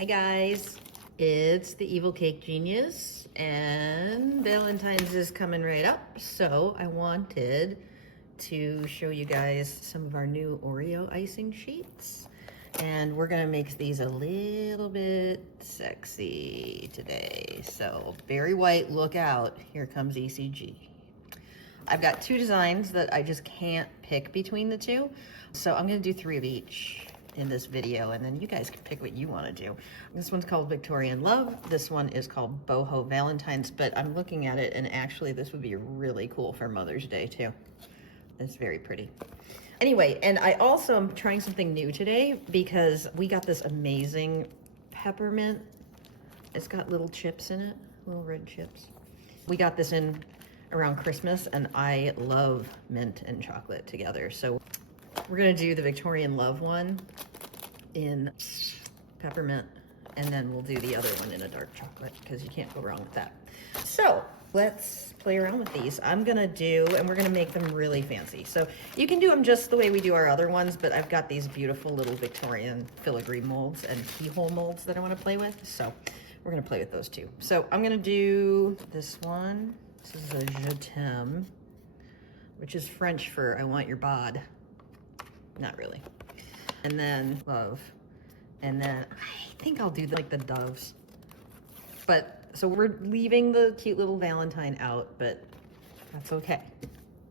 Hi guys, it's the Evil Cake Genius and Valentine's is coming right up, so I wanted to show you guys some of our new Oreo icing sheets, and we're gonna make these a little bit sexy today. So very white, look out, here comes ECG. I've got two designs that I just can't pick between the two, so I'm gonna do 3 of each in this video, and then you guys can pick what you want to do. This one's called Victorian Love. This one is called Boho Valentine's, but I'm looking at it and actually this would be really cool for Mother's Day too. It's very pretty. Anyway, and I also am trying something new today because we got this amazing peppermint. It's got little chips in it, little red chips. We got this in around Christmas and I love mint and chocolate together. So we're gonna do the Victorian Love one in peppermint, and then we'll do the other one in a dark chocolate because you can't go wrong with that. So let's play around with these. I'm gonna do, and we're gonna make them really fancy. So you can do them just the way we do our other ones, but I've got these beautiful little Victorian filigree molds and keyhole molds that I wanna play with. So we're gonna play with those too. So I'm gonna do this one. This is a je t'aime, which is French for I want your bod. Not really. And then love. And then I think I'll do like the doves. But so we're leaving the cute little Valentine out, but that's okay.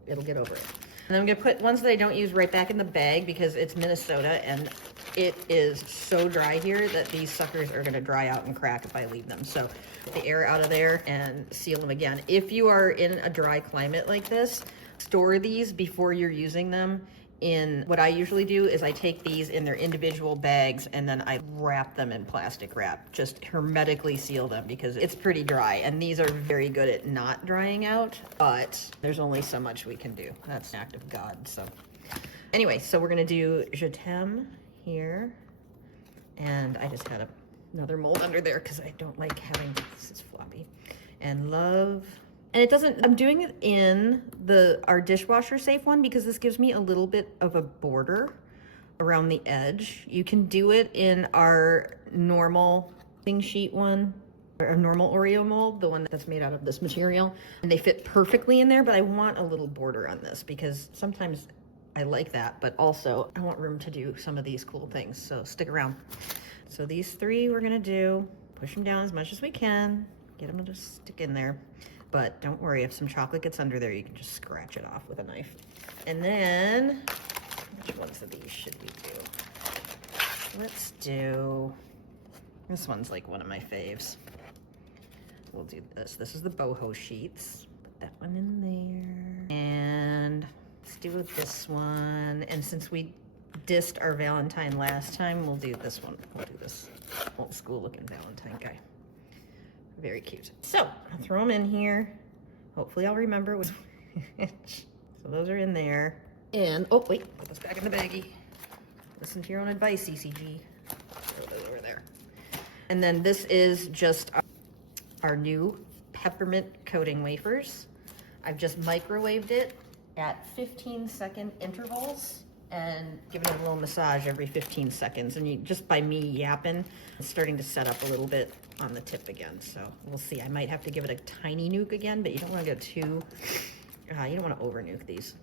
It'll get over it. And then I'm gonna put ones that I don't use right back in the bag because it's Minnesota and it is so dry here that these suckers are gonna dry out and crack if I leave them. So get the air out of there and seal them again. If you are in a dry climate like this, store these before you're using them. In what I usually do is I take these in their individual bags and then I wrap them in plastic wrap, just hermetically seal them because it's pretty dry, and these are very good at not drying out, but there's only so much we can do. That's an act of God. So anyway, so we're gonna do je t'aime here, and I just had another mold under there because I don't like having this is floppy, and love. And it doesn't, I'm doing it in our dishwasher safe one because this gives me a little bit of a border around the edge. You can do it in our normal thing sheet one, or normal Oreo mold, the one that's made out of this material. And they fit perfectly in there, but I want a little border on this because sometimes I like that, but also I want room to do some of these cool things. So stick around. So these 3 we're gonna do, push them down as much as we can, get them to just stick in there. But don't worry, if some chocolate gets under there, you can just scratch it off with a knife. And then, which ones of these should we do? Let's do, this one's like one of my faves. We'll do this. This is the Boho sheets. Put that one in there. And let's do this one. And since we dissed our Valentine last time, we'll do this one. We'll do this old school looking Valentine guy. Very cute. So I'll throw them in here. Hopefully I'll remember which. So those are in there. And, oh wait, put this back in the baggie. Listen to your own advice, ECG. Throw those over there. And then this is just our new peppermint coating wafers. I've just microwaved it at 15-second intervals and giving it a little massage every 15 seconds. And you, just by me yapping, it's starting to set up a little bit on the tip again. So we'll see. I might have to give it a tiny nuke again, but you don't want to go too, you don't want to over nuke these.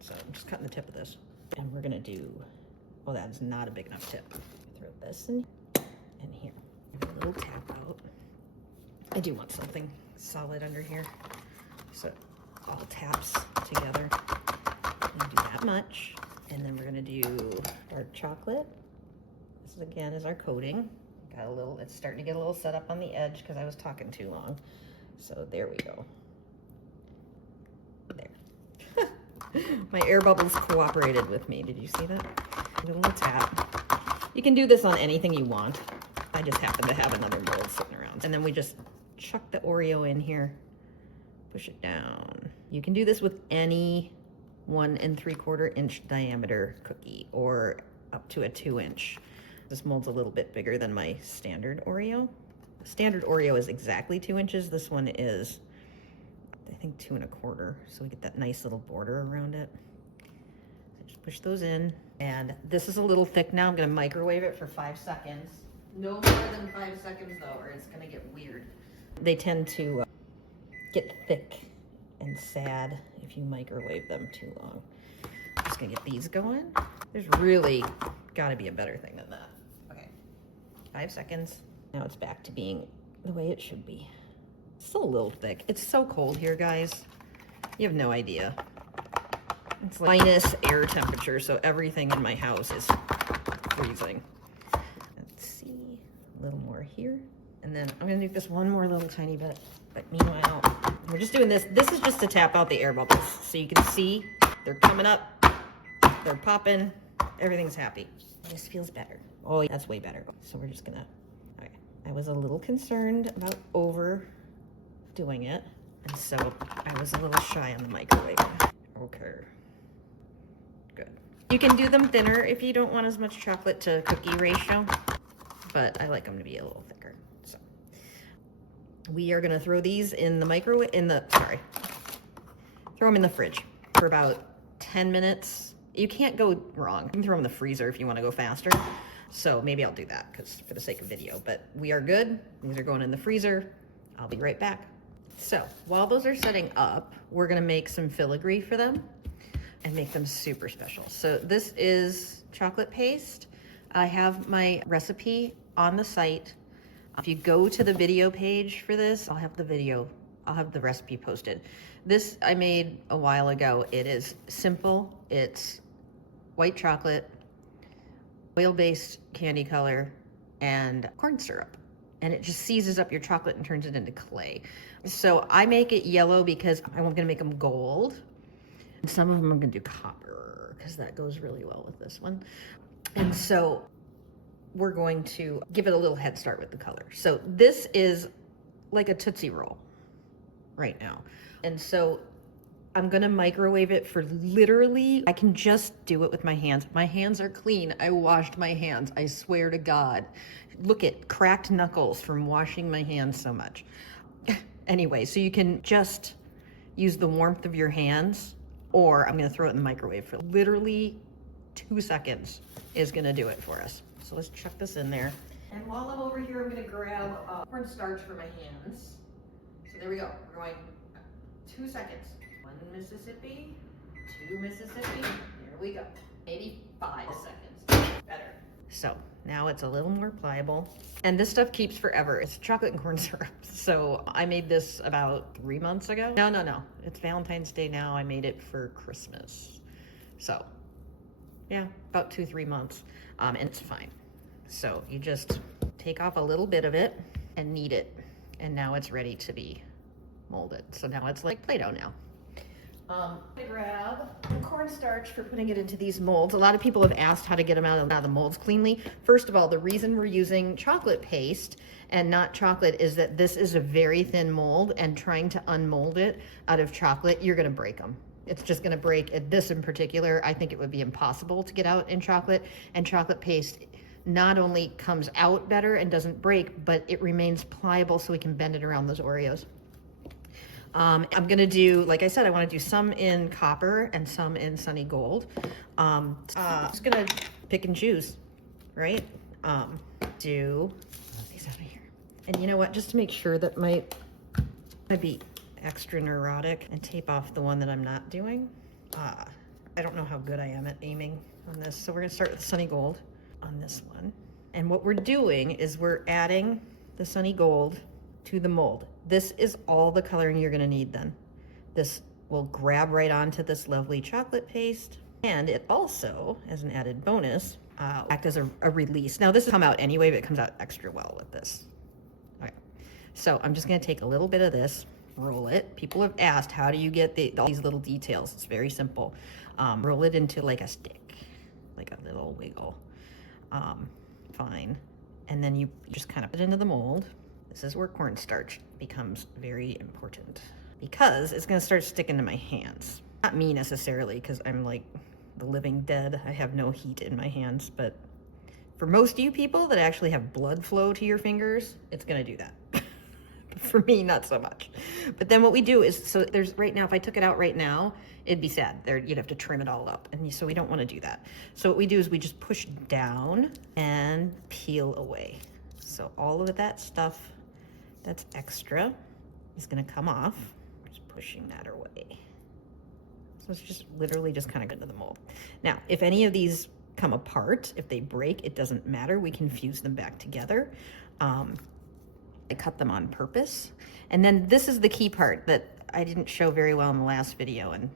So I'm just cutting the tip of this. And we're going to do, well, that's not a big enough tip. Throw this in here. Give it a little tap out. I do want something solid under here. So all taps together. Do that much. And then we're gonna do dark chocolate. This again is our coating. Got a little, it's starting to get a little set up on the edge because I was talking too long. So there we go. There. My air bubbles cooperated with me. Did you see that? A little tap. You can do this on anything you want. I just happen to have another mold sitting around. And then we just chuck the Oreo in here, push it down. You can do this with any 1 3/4 inch diameter cookie or up to a 2 inch. This mold's a little bit bigger than my standard Oreo. The standard Oreo is exactly 2 inches. This one is, I think, 2 1/4. So we get that nice little border around it. So just push those in. And this is a little thick now. I'm gonna microwave it for 5 seconds. No more than 5 seconds though, or it's gonna get weird. They tend to get thick and sad if you microwave them too long. I'm just gonna get these going. There's really gotta be a better thing than that. Okay, 5 seconds. Now it's back to being the way it should be. Still a little thick. It's so cold here, guys. You have no idea. It's like minus air temperature, so everything in my house is freezing. Let's see, a little more here. And then I'm gonna do this one more little tiny bit. But meanwhile, we're just doing this. This is just to tap out the air bubbles. So you can see they're coming up, they're popping, everything's happy. This feels better. Oh, that's way better. So we're just gonna, okay. I was a little concerned about overdoing it. And so I was a little shy on the microwave. Okay, good. You can do them thinner if you don't want as much chocolate to cookie ratio, but I like them to be a little thicker. So we are gonna throw these in the microwave, throw them in the fridge for about 10 minutes. You can't go wrong. You can throw them in the freezer if you wanna go faster. So maybe I'll do that because for the sake of video, but we are good. These are going in the freezer. I'll be right back. So while those are setting up, we're gonna make some filigree for them and make them super special. So this is chocolate paste. I have my recipe on the site. If you go to the video page for this, I'll have the recipe posted. This I made a while ago. It is simple. It's white chocolate, oil-based candy color, and corn syrup. And it just seizes up your chocolate and turns it into clay. So I make it yellow because I'm gonna make them gold. And some of them I'm gonna do copper because that goes really well with this one. And so we're going to give it a little head start with the color. So this is like a Tootsie Roll right now. And so I'm gonna microwave it for literally, I can just do it with my hands. My hands are clean. I washed my hands, I swear to God. Look at cracked knuckles from washing my hands so much. Anyway, so you can just use the warmth of your hands, or I'm gonna throw it in the microwave for literally 2 seconds is gonna do it for us. So let's chuck this in there. And while I'm over here, I'm gonna grab cornstarch for my hands. So there we go, we're going 2 seconds. 1 Mississippi, 2 Mississippi, here we go. Maybe 5 seconds, better. So now it's a little more pliable. And this stuff keeps forever. It's chocolate and corn syrup. So I made this about 3 months ago. No. It's Valentine's Day now. I made it for Christmas. So yeah, about 2-3 months. And it's fine. So you just take off a little bit of it and knead it. And now it's ready to be molded. So now it's like Play-Doh now. I'm gonna grab the cornstarch for putting it into these molds. A lot of people have asked how to get them out of the molds cleanly. First of all, the reason we're using chocolate paste and not chocolate is that this is a very thin mold, and trying to unmold it out of chocolate, you're gonna break them. It's just gonna break. This in particular, I think it would be impossible to get out in chocolate, and chocolate paste not only comes out better and doesn't break, but it remains pliable so we can bend it around those Oreos. I'm gonna do, like I said, I wanna do some in copper and some in sunny gold. I'm just gonna pick and choose, right? Do these out of here. And you know what, just to make sure that might be extra neurotic, and tape off the one that I'm not doing. I don't know how good I am at aiming on this. So we're gonna start with sunny gold on this one. And what we're doing is we're adding the sunny gold to the mold. This is all the coloring you're gonna need then. This will grab right onto this lovely chocolate paste. And it also, as an added bonus, act as a release. Now this will come out anyway, but it comes out extra well with this. All right, so I'm just gonna take a little bit of this, roll it. People have asked, how do you get all these little details? It's very simple. Roll it into like a stick, like a little wiggle. Fine. And then you just kind of put it into the mold. This is where cornstarch becomes very important because it's gonna start sticking to my hands. Not me necessarily, because I'm like the living dead. I have no heat in my hands, but for most of you people that actually have blood flow to your fingers, it's gonna do that. For me, not so much. But then what we do is, so there's right now, if I took it out right now, it'd be sad. You'd have to trim it all up. And so we don't want to do that. So what we do is we just push down and peel away. So all of that stuff that's extra is gonna come off. Just pushing that away. So it's just literally just kind of go into the mold. Now, if any of these come apart, if they break, it doesn't matter. We can fuse them back together. I cut them on purpose. And then this is the key part that I didn't show very well in the last video. And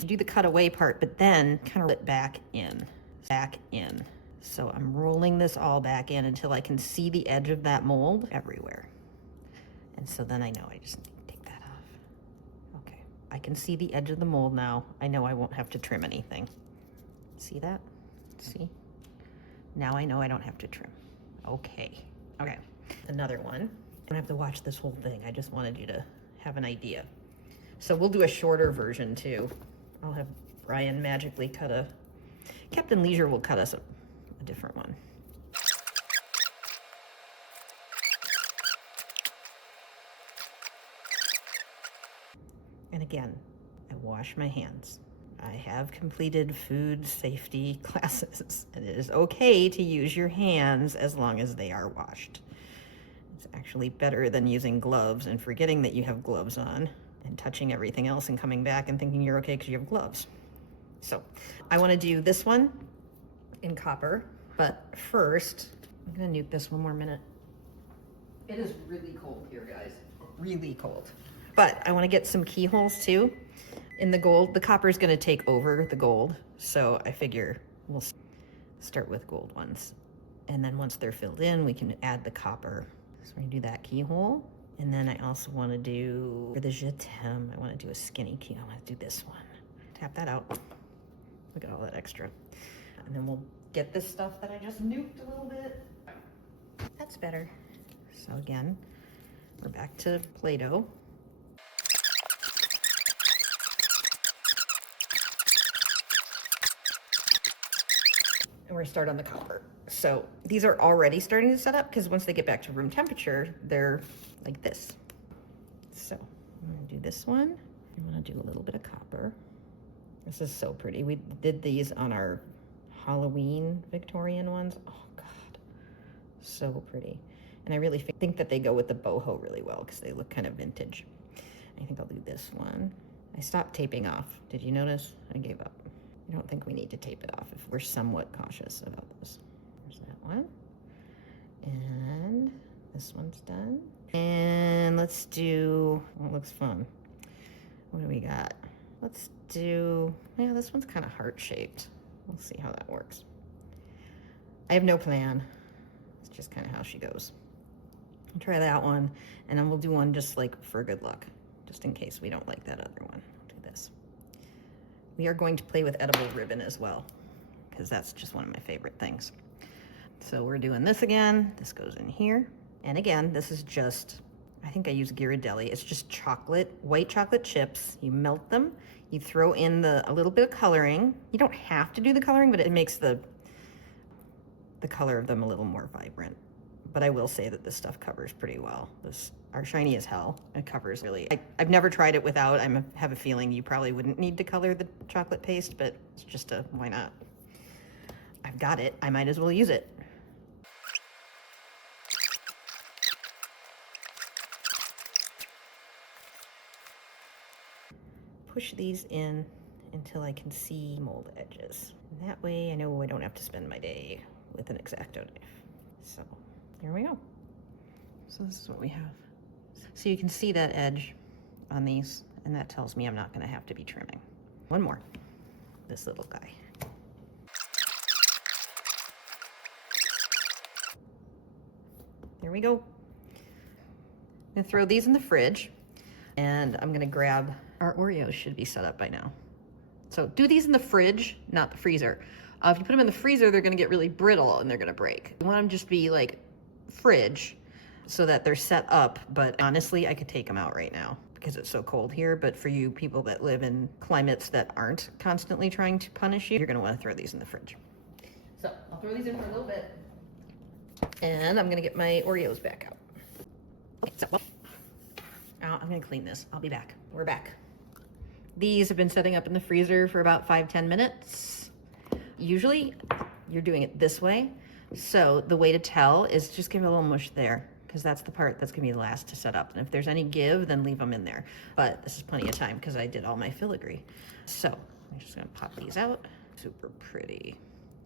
so do the cutaway part, but then kind of let back in. So I'm rolling this all back in until I can see the edge of that mold everywhere. And so then I know I just need to take that off. Okay, I can see the edge of the mold now. I know I won't have to trim anything. See that? See? Now I know I don't have to trim. Okay. Another one. I don't have to watch this whole thing. I just wanted you to have an idea. So we'll do a shorter version too. I'll have Brian magically cut Captain Leisure will cut us a different one. And again, I wash my hands. I have completed food safety classes, and it is okay to use your hands as long as they are washed. It's actually better than using gloves and forgetting that you have gloves on and touching everything else and coming back and thinking you're okay because you have gloves. So I want to do this one in copper, but first I'm going to nuke this one more minute. It is really cold here, guys. Really cold. But I want to get some keyholes too. In the gold, the copper is going to take over the gold. So I figure we'll start with gold ones. And then once they're filled in, we can add the copper. So we're going to do that keyhole. And then I also want to do, for the je t'aime, I want to do a skinny key. I want to do this one. Tap that out. Look at all that extra. And then we'll get this stuff that I just nuked a little bit. That's better. So again, we're back to Play-Doh. And we're gonna start on the copper. So these are already starting to set up because once they get back to room temperature, they're like this. So I'm gonna do this one. I'm gonna do a little bit of copper. This is so pretty. We did these on our Halloween Victorian ones. Oh God, so pretty. And I really think that they go with the boho really well because they look kind of vintage. I think I'll do this one. I stopped taping off. Did you notice? I gave up. I don't think we need to tape it off if we're somewhat cautious about this. There's that one. And this one's done. And let's do, well, it looks fun. What do we got? Let's do, yeah, this one's kind of heart-shaped. We'll see how that works. I have no plan. It's just kind of how she goes. I'll try that one, and then we'll do one just like for good luck, just in case we don't like that other one. I'll do this. We are going to play with edible ribbon as well, because that's just one of my favorite things. So we're doing this again. This goes in here. And again, this is just, I think I use Ghirardelli. It's just chocolate, white chocolate chips. You melt them. You throw in a little bit of coloring. You don't have to do the coloring, but it makes the color of them a little more vibrant. But I will say that this stuff covers pretty well. This are shiny as hell. It covers really. I've never tried it without. I have a feeling you probably wouldn't need to color the chocolate paste, but it's just a, why not? I've got it. I might as well use it. Push these in until I can see mold edges. And that way I know I don't have to spend my day with an X-Acto knife. So there we go. So this is what we have. So you can see that edge on these, and that tells me I'm not gonna have to be trimming. One more, this little guy. There we go. I'm gonna throw these in the fridge, and I'm gonna grab, our Oreos should be set up by now. So do these in the fridge, not the freezer. If you put them in the freezer, they're gonna get really brittle and they're gonna break. You want them just be like fridge so that they're set up, but honestly, I could take them out right now because it's so cold here. But for you people that live in climates that aren't constantly trying to punish you, you're gonna wanna throw these in the fridge. So I'll throw these in for a little bit, and I'm gonna get my Oreos back out. Okay, so I'm gonna clean this. I'll be back. We're back. These have been setting up in the freezer for about 5-10 minutes. Usually you're doing it this way, So the way to tell is just give it a little mush there, because that's the part that's gonna be the last to set up. And if there's any give, then leave them in there. But this is plenty of time because I did all my filigree. So I'm just gonna pop these out. Super pretty.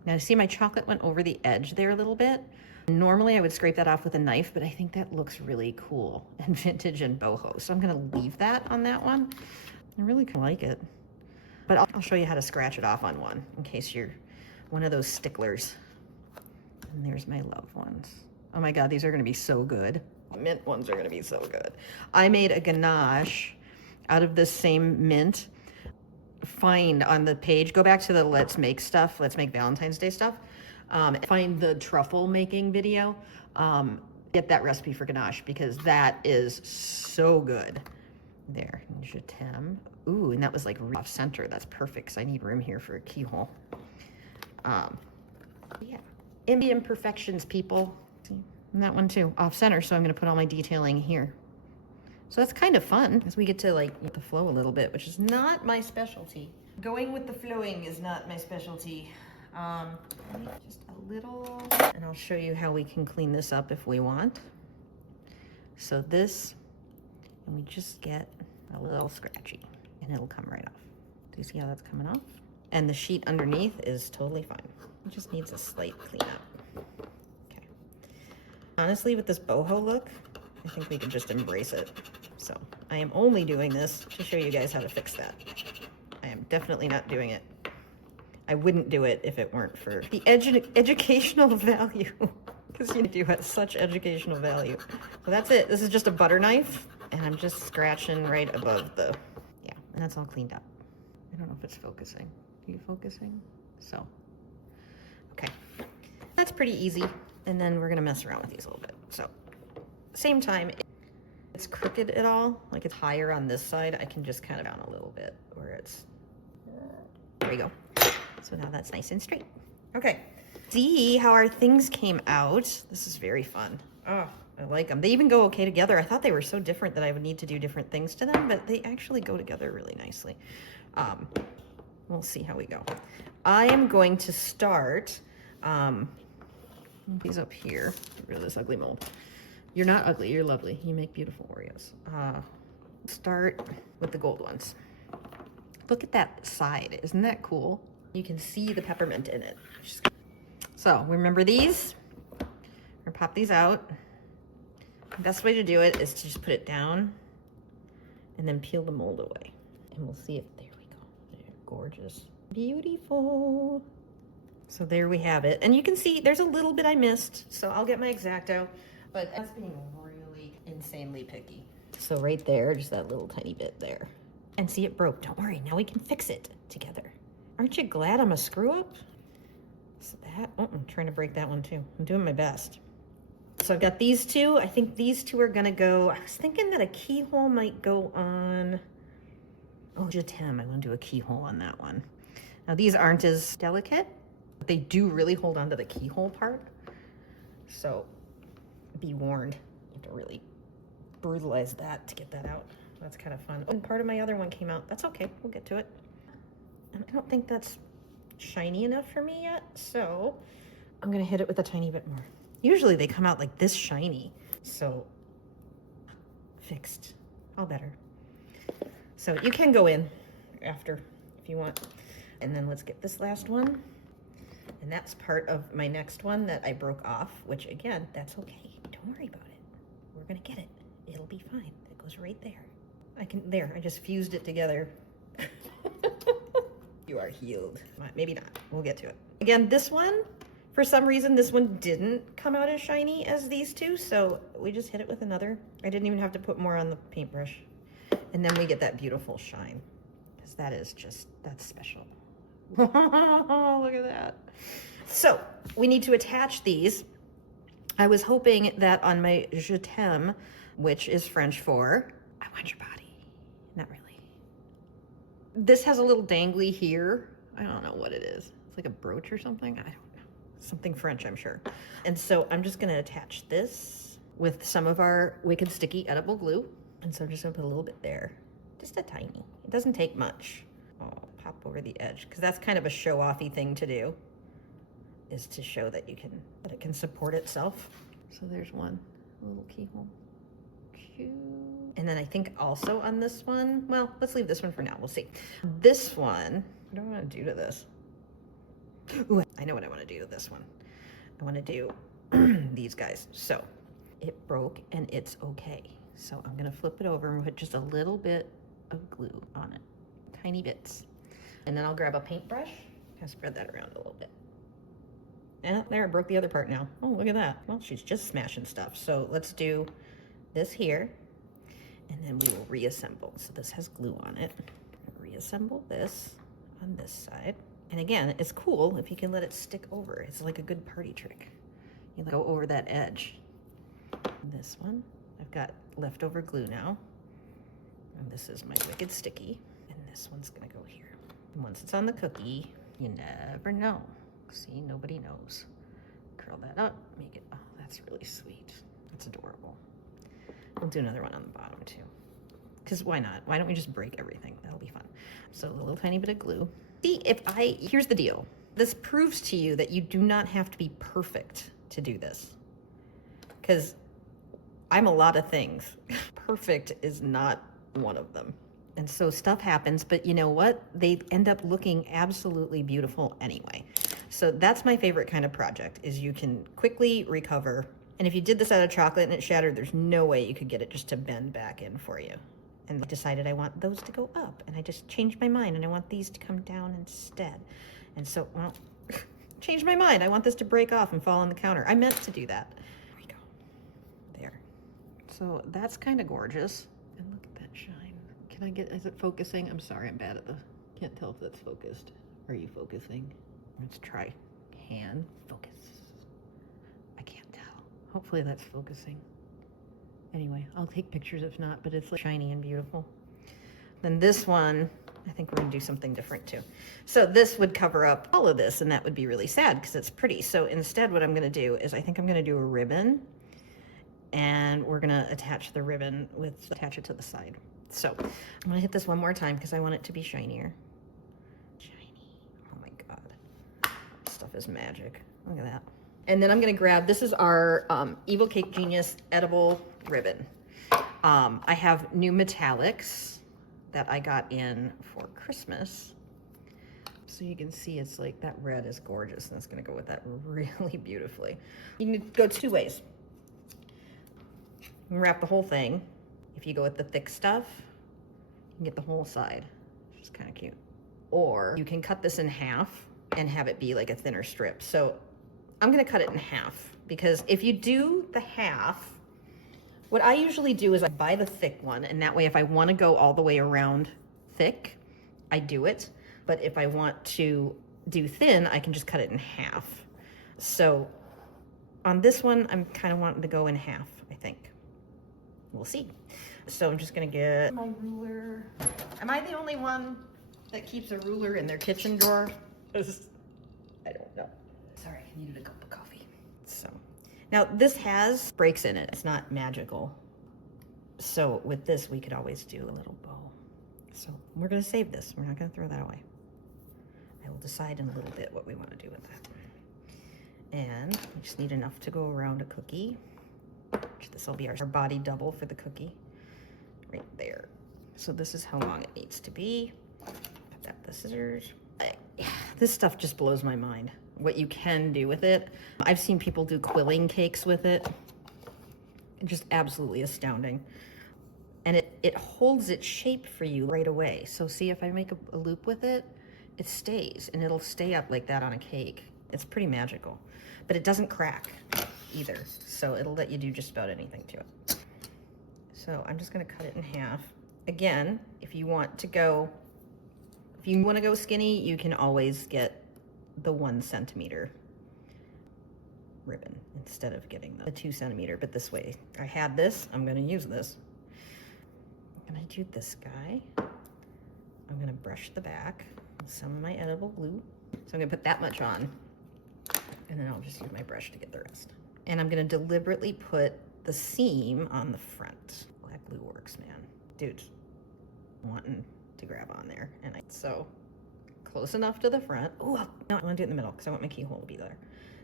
Now see my chocolate went over the edge there a little bit. Normally I would scrape that off with a knife, but I think that looks really cool and vintage and boho. So I'm gonna leave that on that one. I really like it. But I'll show you how to scratch it off on one in case you're one of those sticklers. And there's my love ones. Oh my God, these are gonna be so good. Mint ones are gonna be so good. I made a ganache out of this same mint. Find on the page, go back to the Let's Make stuff, Let's Make Valentine's Day stuff. Find the truffle making video. Get that recipe for ganache because that is so good. There, je t'aime. Ooh, and that was like off center. That's perfect because I need room here for a keyhole. Yeah, imperfections, people. See, and that one too, off center. So I'm gonna put all my detailing here. So that's kind of fun as we get to like the flow a little bit, which is not my specialty. Going with the flowing is not my specialty. Just a little, and I'll show you how we can clean this up if we want. So this, and we just get a little scratchy and it'll come right off. Do you see how that's coming off? And the sheet underneath is totally fine. It just needs a slight cleanup. Okay. Honestly, with this boho look, I think we can just embrace it. So I am only doing this to show you guys how to fix that. I am definitely not doing it. I wouldn't do it if it weren't for the educational value, because you do have such educational value. So that's it. This is just a butter knife, and I'm just scratching right above the, yeah, and that's all cleaned up. I don't know if it's focusing. Are you focusing? So, okay. That's pretty easy. And then we're gonna mess around with these a little bit. So, same time, it's crooked at all, like it's higher on this side, I can just kind of down a little bit where it's, there we go. So now that's nice and straight. Okay, see how our things came out. This is very fun. Oh, I like them. They even go okay together. I thought they were so different that I would need to do different things to them, but they actually go together really nicely. We'll see how we go. I am going to start, these up here, get rid of this ugly mold. You're not ugly, you're lovely. You make beautiful Oreos. Start with the gold ones. Look at that side, isn't that cool? You can see the peppermint in it. So remember these? We're gonna pop these out. The best way to do it is to just put it down and then peel the mold away. And we'll see if, there we go. They're gorgeous. Beautiful. So there we have it. And you can see there's a little bit I missed, so I'll get my X-Acto, but that's being really insanely picky. So right there, just that little tiny bit there. And see, it broke. Don't worry, now we can fix it together. Aren't you glad I'm a screw up? So that, oh, I'm trying to break that one too. I'm doing my best. So I've got these two. I think these two are gonna go, I was thinking that a keyhole might go on, oh, je t'aime. I wanna do a keyhole on that one. Now these aren't as delicate, but they do really hold on to the keyhole part. So be warned, you have to really brutalize that to get that out. That's kind of fun. Oh, and part of my other one came out. That's okay, we'll get to it. And I don't think that's shiny enough for me yet, so I'm gonna hit it with a tiny bit more. Usually they come out like this shiny, so fixed, all better. So you can go in after if you want. And then let's get this last one. And that's part of my next one that I broke off, which again, that's okay. Don't worry about it. We're gonna get it. It'll be fine. It goes right there. I just fused it together. You are healed. Maybe not. We'll get to it. Again, this one, for some reason, this one didn't come out as shiny as these two, so we just hit it with another. I didn't even have to put more on the paintbrush. And then we get that beautiful shine, because that is just, that's special. Look at that. So we need to attach these. I was hoping that on my je t'aime, which is French for, I want your body. Not really. This has a little dangly here. I don't know what it is. It's like a brooch or something. I don't know. Something French, I'm sure. And so I'm just gonna attach this with some of our Wicked Sticky edible glue. And so I'm just gonna put a little bit there. Just a tiny. It doesn't take much. Oh, pop over the edge, because that's kind of a show-offy thing to do. is to show that that it can support itself. So there's one little keyhole. And then I think also on this one, well, let's leave this one for now. We'll see. This one, what do I want to do to this? Ooh, I know what I want to do to this one. I want to do these guys. So it broke and it's okay. So I'm going to flip it over and put just a little bit of glue on it. Tiny bits. And then I'll grab a paintbrush and spread that around a little bit. And there, it broke the other part now. Oh, look at that. Well, she's just smashing stuff. So let's do this here, and then we will reassemble. So this has glue on it. Reassemble this on this side. And again, it's cool if you can let it stick over. It's like a good party trick. You go over that edge. This one, I've got leftover glue now. And this is my wicked sticky. And this one's gonna go here. And once it's on the cookie, you never know. See, nobody knows. Curl that up, make it, oh, that's really sweet. That's adorable. We'll do another one on the bottom too. Because why not? Why don't we just break everything? That'll be fun. So a little tiny bit of glue. See, here's the deal. This proves to you that you do not have to be perfect to do this. Because I'm a lot of things. Perfect is not one of them. And so stuff happens, but you know what? They end up looking absolutely beautiful anyway. So that's my favorite kind of project, is you can quickly recover. And if you did this out of chocolate and it shattered, there's no way you could get it just to bend back in for you. And I decided I want those to go up, and I just changed my mind and I want these to come down instead. And so, well, changed my mind. I want this to break off and fall on the counter. I meant to do that. There we go. There. So that's kind of gorgeous. And look at that shine. Can I get, is it focusing? I'm sorry, I'm bad at can't tell if that's focused. Are you focusing? Let's try hand focus. I can't tell. Hopefully that's focusing. Anyway, I'll take pictures if not, but it's like shiny and beautiful. Then this one, I think we're gonna do something different too. So this would cover up all of this, and that would be really sad because it's pretty. So instead what I'm gonna do is I think I'm gonna do a ribbon, and we're gonna attach the ribbon attach it to the side. So I'm gonna hit this one more time because I want it to be shinier. Shiny, oh my God. This stuff is magic, look at that. And then I'm gonna grab, this is our Evil Cake Genius edible ribbon. I have new metallics that I got in for Christmas. So you can see it's like, that red is gorgeous, and it's gonna go with that really beautifully. You can go two ways. You can wrap the whole thing. If you go with the thick stuff, you can get the whole side, which is kind of cute. Or you can cut this in half and have it be like a thinner strip. So I'm gonna cut it in half, because if you do the half, what I usually do is I buy the thick one, and that way if I wanna go all the way around thick, I do it. But if I want to do thin, I can just cut it in half. So on this one, I'm kind of wanting to go in half, I think. We'll see. So I'm just gonna get my ruler. Am I the only one that keeps a ruler in their kitchen drawer? I don't know. Sorry, I needed a cup of coffee. So now this has breaks in it. It's not magical. So with this, we could always do a little bow. So we're gonna save this. We're not gonna throw that away. I will decide in a little bit what we want to do with that. And we just need enough to go around a cookie. This will be our body double for the cookie. Right there. So this is how long it needs to be. Put that with the scissors. This stuff just blows my mind. What you can do with it. I've seen people do quilling cakes with it. Just absolutely astounding. And it holds its shape for you right away. So see, if I make a loop with it, it stays, and it'll stay up like that on a cake. It's pretty magical, but it doesn't crack either. So it'll let you do just about anything to it. So I'm just gonna cut it in half. Again, if you want to go skinny, you can always get the 1 centimeter ribbon instead of getting the 2 centimeter, but this way, I had this, I'm gonna use this. I'm gonna do this guy. I'm gonna brush the back with some of my edible glue. So I'm gonna put that much on, and then I'll just use my brush to get the rest. And I'm gonna deliberately put the seam on the front. Black glue works, man. Dude, wanting to grab on there. And so close enough to the front. Oh, no, I wanna do it in the middle because I want my keyhole to be there.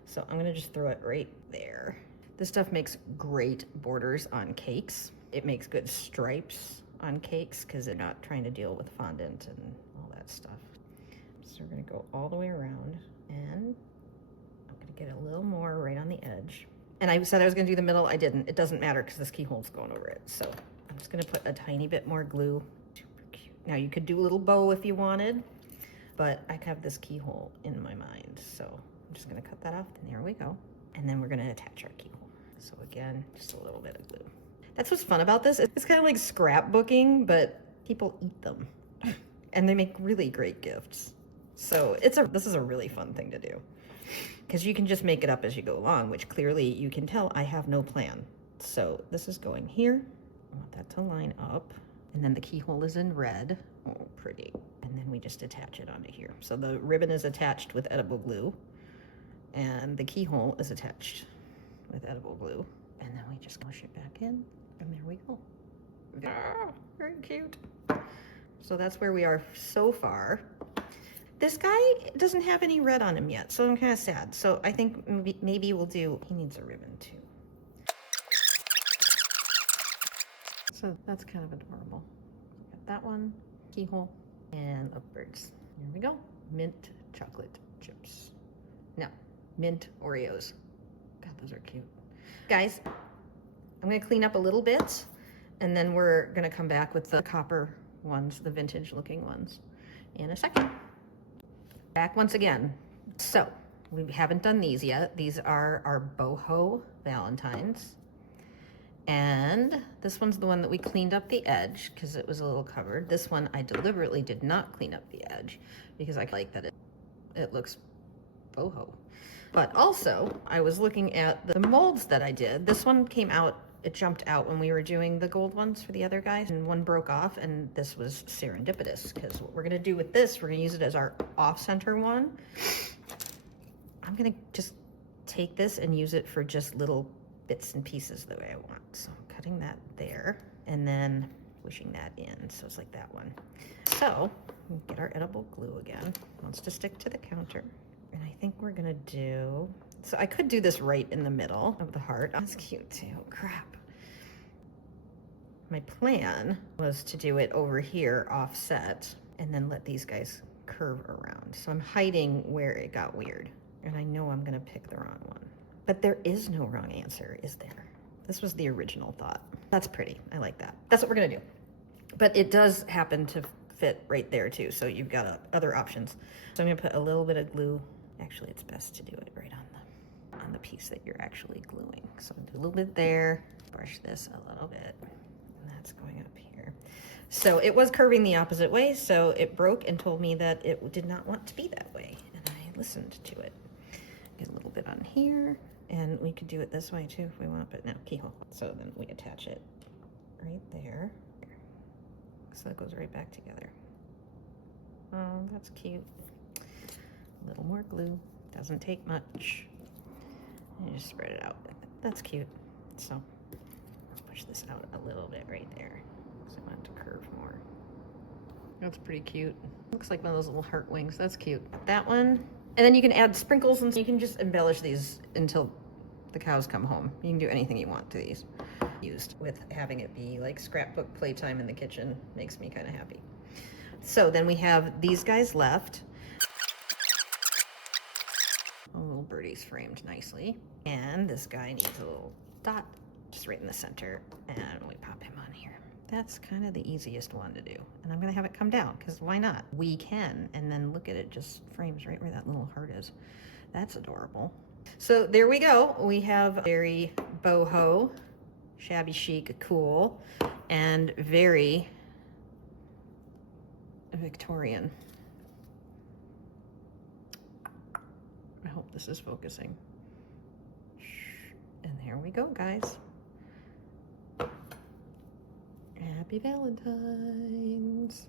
So I'm gonna just throw it right there. This stuff makes great borders on cakes. It makes good stripes on cakes because they're not trying to deal with fondant and all that stuff. So we're gonna go all the way around, and I'm gonna get a little more right on the edge. And I said I was gonna do the middle, I didn't. It doesn't matter because this keyhole's going over it. So I'm just gonna put a tiny bit more glue. Super cute. Now you could do a little bow if you wanted, but I have this keyhole in my mind. So I'm just gonna cut that off, and there we go. And then we're gonna attach our keyhole. So again, just a little bit of glue. That's what's fun about this. It's kind of like scrapbooking, but people eat them. And they make really great gifts. So this is a really fun thing to do. Because you can just make it up as you go along, which clearly you can tell I have no plan. So this is going here. I want that to line up. And then the keyhole is in red. Oh, pretty. And then we just attach it onto here. So the ribbon is attached with edible glue. And the keyhole is attached with edible glue. And then we just push it back in. And there we go. Ah, very cute. So that's where we are so far. This guy doesn't have any red on him yet, so I'm kind of sad. So I think maybe we'll do, he needs a ribbon too. So that's kind of adorable. Got that one, keyhole, and lovebirds. Here we go. Mint chocolate chips. No, mint Oreos. God, those are cute. Guys, I'm gonna clean up a little bit, and then we're gonna come back with the copper ones, the vintage looking ones, in a second. Back once again. So we haven't done these yet. These are our Boho Valentines. And this one's the one that we cleaned up the edge because it was a little covered. This one I deliberately did not clean up the edge because I like that it looks boho. But also I was looking at the molds that I did. This one came out, it jumped out when we were doing the gold ones for the other guys, and one broke off, and this was serendipitous because what we're gonna do with this, we're gonna use it as our off-center one. I'm gonna just take this and use it for just little bits and pieces the way I want. So I'm cutting that there and then pushing that in. So it's like that one. So we'll get our edible glue again. It wants to stick to the counter. And I think we're gonna do, so I could do this right in the middle of the heart. That's cute too, crap. My plan was to do it over here offset and then let these guys curve around. So I'm hiding where it got weird. And I know I'm gonna pick the wrong one. But there is no wrong answer, is there? This was the original thought. That's pretty, I like that. That's what we're gonna do. But it does happen to fit right there too, so you've got other options. So I'm gonna put a little bit of glue. Actually, it's best to do it right on the piece that you're actually gluing. So do a little bit there, brush this a little bit, and that's going up here. So it was curving the opposite way, so it broke and told me that it did not want to be that way, and I listened to it. Get a little bit on here, and we could do it this way too if we want, but no, keyhole. So then we attach it right there. So it goes right back together. Oh, that's cute. A little more glue, doesn't take much. And just spread it out. That's cute. So let's push this out a little bit right there. So I want it to curve more. That's pretty cute. Looks like one of those little heart wings. That's cute. That one. And then you can add sprinkles, and you can just embellish these until the cows come home. You can do anything you want to these. Used with having it be like scrapbook playtime in the kitchen makes me kind of happy. So then we have these guys left. A little birdie's framed nicely. And this guy needs a little dot just right in the center, and we pop him on here. That's kind of the easiest one to do. And I'm gonna have it come down, because why not? We can. And then look at it, just frames right where that little heart is. That's adorable. So there we go. We have very boho, shabby chic, cool, and very Victorian. I hope this is focusing. And there we go, guys. Happy Valentine's.